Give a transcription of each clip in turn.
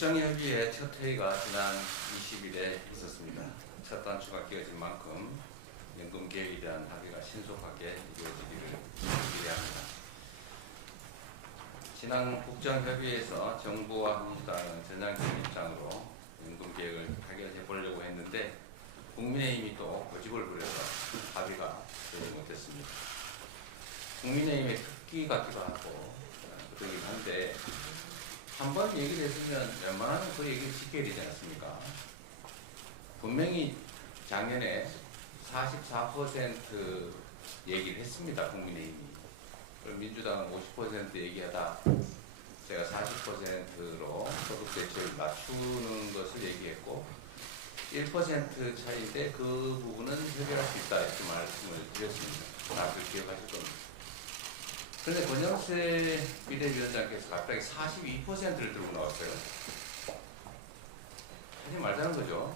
국정협의회 첫 회의가 지난 20일에 있었습니다. 첫 단추가 끼어진 만큼 연금 계획에 대한 합의가 신속하게 이루어지기를 기대합니다. 지난 국정협의회에서 정부와 민주당은 전향적인 입장으로 연금 계획을 타결해 보려고 했는데 국민의힘이 또 고집을 부려서 합의가 되지 못했습니다. 국민의힘의 특기 같기도 하고 그러긴 한데 한번 얘기를 했으면 웬만하면 그 얘기를 지켜야 되지 않습니까? 분명히 작년에 44% 얘기를 했습니다. 국민의힘이. 민주당은 50% 얘기하다 제가 40%로 소득 대체율을 낮추는 것을 얘기했고 1% 차이인데 그 부분은 해결할 수 있다 이렇게 말씀을 드렸습니다. 다들 기억하실 겁니다. 그런데 권영세 비대위원장께서 갑자기 42%를 들고 나왔어요. 하지 말자는 거죠.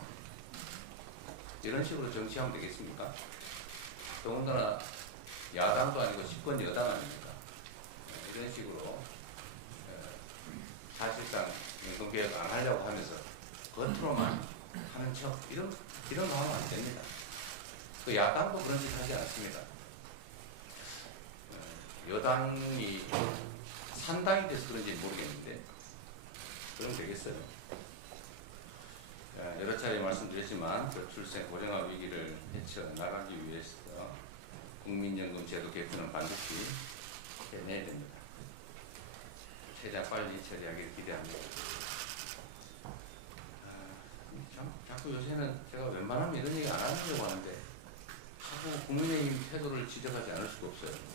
이런 식으로 정치하면 되겠습니까? 더군다나 야당도 아니고 집권 여당 아닙니까? 이런 식으로 사실상 연금개혁 안 하려고 하면서 겉으로만 하는 척 이런 거 하면 안 됩니다. 그 야당도 그런 짓 하지 않습니다. 여당이 산당이 돼서 그런지 모르겠는데 그러면 되겠어요. 여러 차례 말씀드렸지만 저출생 고령화 위기를 헤쳐나가기 위해서 국민연금 제도 개편은 반드시 해내야 됩니다. 최대한 빨리 처리하기를 기대합니다. 자꾸 요새는 제가 웬만하면 이런 얘기 안 하려고 하는데 자꾸 국민의힘 태도를 지적하지 않을 수가 없어요.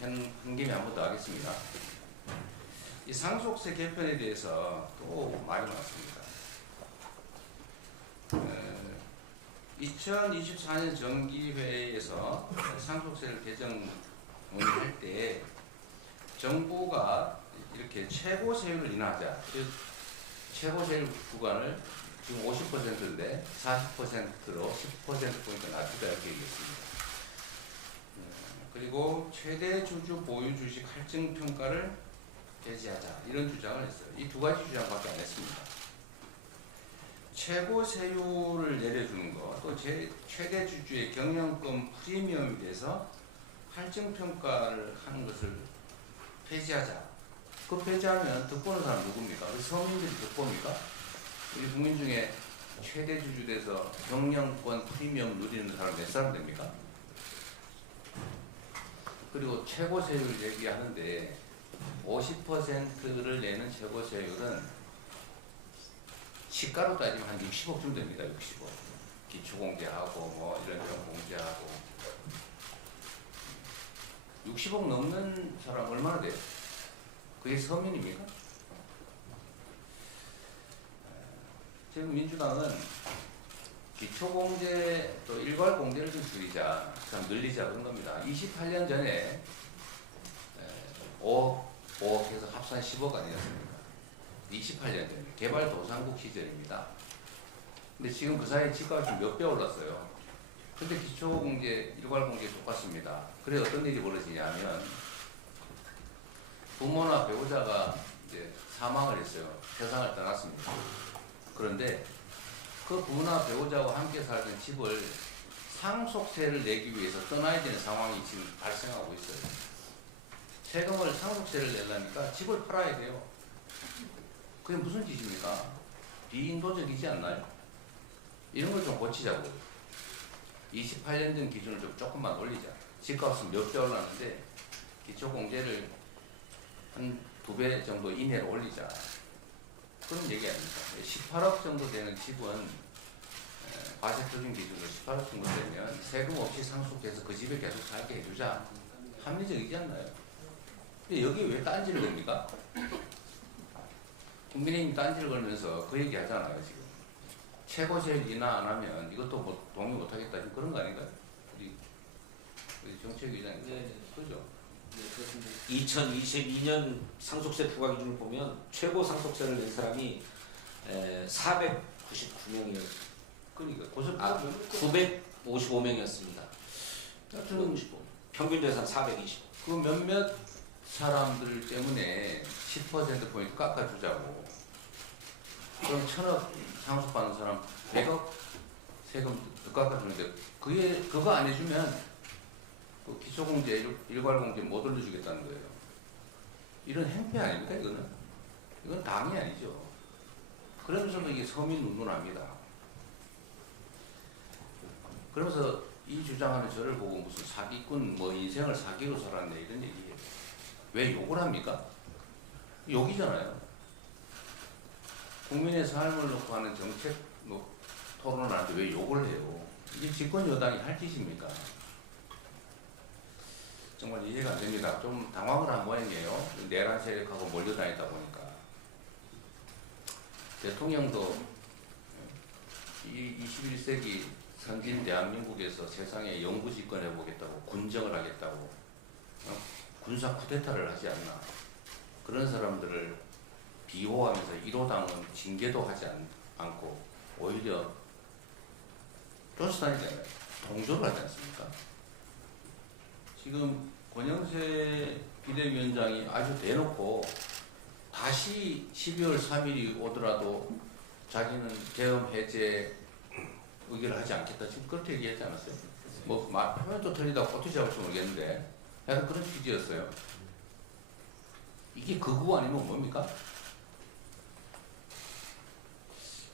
한 김에 한 번 더 하겠습니다. 이 상속세 개편에 대해서 또 말이 많습니다. 2024년 정기회에서 상속세를 개정 논의할 때 정부가 이렇게 최고 세율을 인하하자. 즉 최고 세율 구간을 지금 50%인데 40%로 10%포인트 낮추자 이렇게 얘기했습니다. 그리고 최대 주주 보유 주식 할증 평가를 개시하자 이런 주장을 했어요. 이 두 가지 주장밖에 안 했습니다. 최고 세율을 내려주는 것, 또 최대 주주의 경영권 프리미엄에 대해서 할증 평가를 하는 것을 폐지하자. 그 폐지하면 득보는 사람 누굽니까? 우리 서민들이 득보입니까? 우리 국민 중에 최대 주주 돼서 경영권 프리미엄 누리는 사람 몇 사람 됩니까? 그리고 최고 세율 얘기하는데 50%를 내는 최고 세율은 시가로 따지면 한 60억쯤 됩니다. 60억. 기초공제하고 뭐 이런 공제하고 60억 넘는 사람 얼마나 돼요? 그게 서민입니까? 지금 민주당은 기초공제 또 일괄공제를 좀 줄이자, 참 늘리자 그런 겁니다. 28년 전에 5억 해서 합산 10억 아니었습니까? 28년 전에 개발도상국 시절입니다. 근데 지금 그 사이에 집값이 몇 배 올랐어요. 근데 기초공제, 일괄공제 똑같습니다. 그래 어떤 일이 벌어지냐면 부모나 배우자가 이제 사망을 했어요. 세상을 떠났습니다. 그런데 그 부모나 배우자와 함께 살던 집을 상속세를 내기 위해서 떠나야 되는 상황이 지금 발생하고 있어요. 세금을 상속세를 내려니까 집을 팔아야 돼요. 그게 무슨 짓입니까? 비인도적이지 않나요? 이런 걸 좀 고치자고. 28년 전 기준을 좀 조금만 올리자. 집값은 몇 배 올랐는데 기초공제를 한 2배 정도 이내로 올리자. 그런 얘기 아닙니까? 18억 정도 되는 집은 과세표준 기준으로 18억 정도 되면 세금 없이 상속돼서 그 집에 계속 살게 해주자. 합리적이지 않나요? 근데 여기에 왜 딴지를 겁니까? 국민의힘이 딴지를 걸면서 그 얘기 하잖아요, 지금. 최고세율 인하 안 하면 이것도 뭐 동의 못 하겠다. 그런 거 아닌가요? 우리 정책위원장님. 네. 그죠? 네, 그렇습니다. 2022년 상속세 부과 기준을 보면 최고 상속세를 낸 사람이 499명이었습니다. 그러니까 955명이었습니다. 평균 재산 420. 그 몇몇 사람들 때문에 10% 포인트 깎아주자고 그럼 1,000억 상속받는 사람 100억 세금 더 깎아주는데 그거 안 해주면 그 기초공제, 일괄공제 못 올려주겠다는 거예요. 이런 행패 아닙니까 이거는? 이건 당이 아니죠. 그러면서도 이게 서민 운운합니다. 그러면서 이 주장하는 저를 보고 무슨 사기꾼, 뭐 인생을 사기로 살았네 이런 얘기예요. 왜 욕을 합니까? 욕이잖아요. 국민의 삶을 놓고 하는 정책 토론을 하는데 왜 욕을 해요? 이게 집권 여당이 할 짓입니까? 정말 이해가 안 됩니다. 좀 당황을 한 모양이에요. 내란 세력하고 몰려다니다 보니까. 대통령도 이 21세기 선진 대한민국에서 세상에 영구 집권해보겠다고 군정을 하겠다고 군사 쿠데타를 하지 않나. 그런 사람들을 비호하면서 1호당은 징계도 하지 않고 오히려 쫓아다니잖아요. 동조를 하지 않습니까? 지금 권영세 비대위원장이 아주 대놓고 다시 12월 3일이 오더라도 자기는 계엄 해제 의결을 하지 않겠다. 지금 그렇게 얘기하지 않았어요? 뭐 표현도 틀리다고 어떻게 잡을지 모르겠는데 약간 그런 취지였어요. 이게 극우 아니면 뭡니까?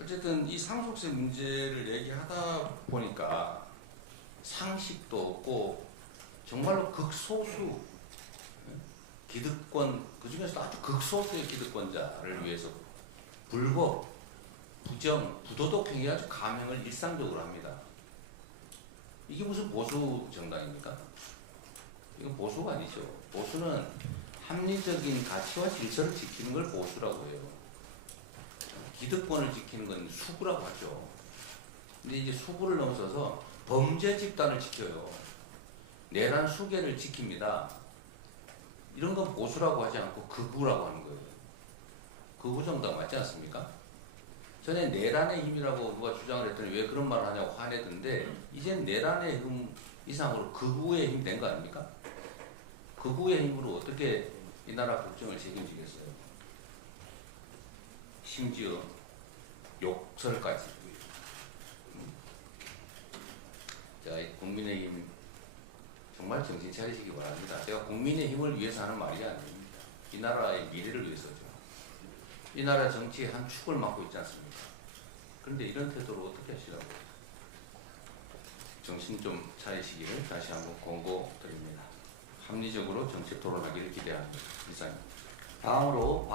어쨌든 이 상속세 문제를 얘기하다 보니까 상식도 없고 정말로 극소수 기득권, 그 중에서도 아주 극소수의 기득권자를 위해서 불법, 부정, 부도덕 행위 아주 감행을 일상적으로 합니다. 이게 무슨 보수 정당입니까? 이건 보수가 아니죠. 보수는 합리적인 가치와 질서를 지키는 걸 보수라고 해요. 기득권을 지키는 건 수구라고 하죠. 근데 이제 수구를 넘어서서 범죄 집단을 지켜요. 내란 수계를 지킵니다. 이런 건 보수라고 하지 않고 극우라고 하는 거예요. 극우 정당 맞지 않습니까? 전에 내란의 힘이라고 누가 주장을 했더니 왜 그런 말을 하냐고 화내던데 이젠 내란의 힘 이상으로 극우의 힘 된 거 아닙니까? 극우의 힘으로 어떻게 이 나라 국정을 책임지겠어요? 심지어 욕설까지. 자, 국민의힘 정말 정신 차리시기 바랍니다. 제가 국민의힘을 위해서 하는 말이 아닙니다. 이 나라의 미래를 위해서죠. 이 나라 정치의 한 축을 맡고 있지 않습니까? 그런데 이런 태도로 어떻게 하시라고? 정신 좀 차리시기를 다시 한번 권고드립니다. 합리적으로 정책 토론하기를 기대합니다. 이상입니다. 다음으로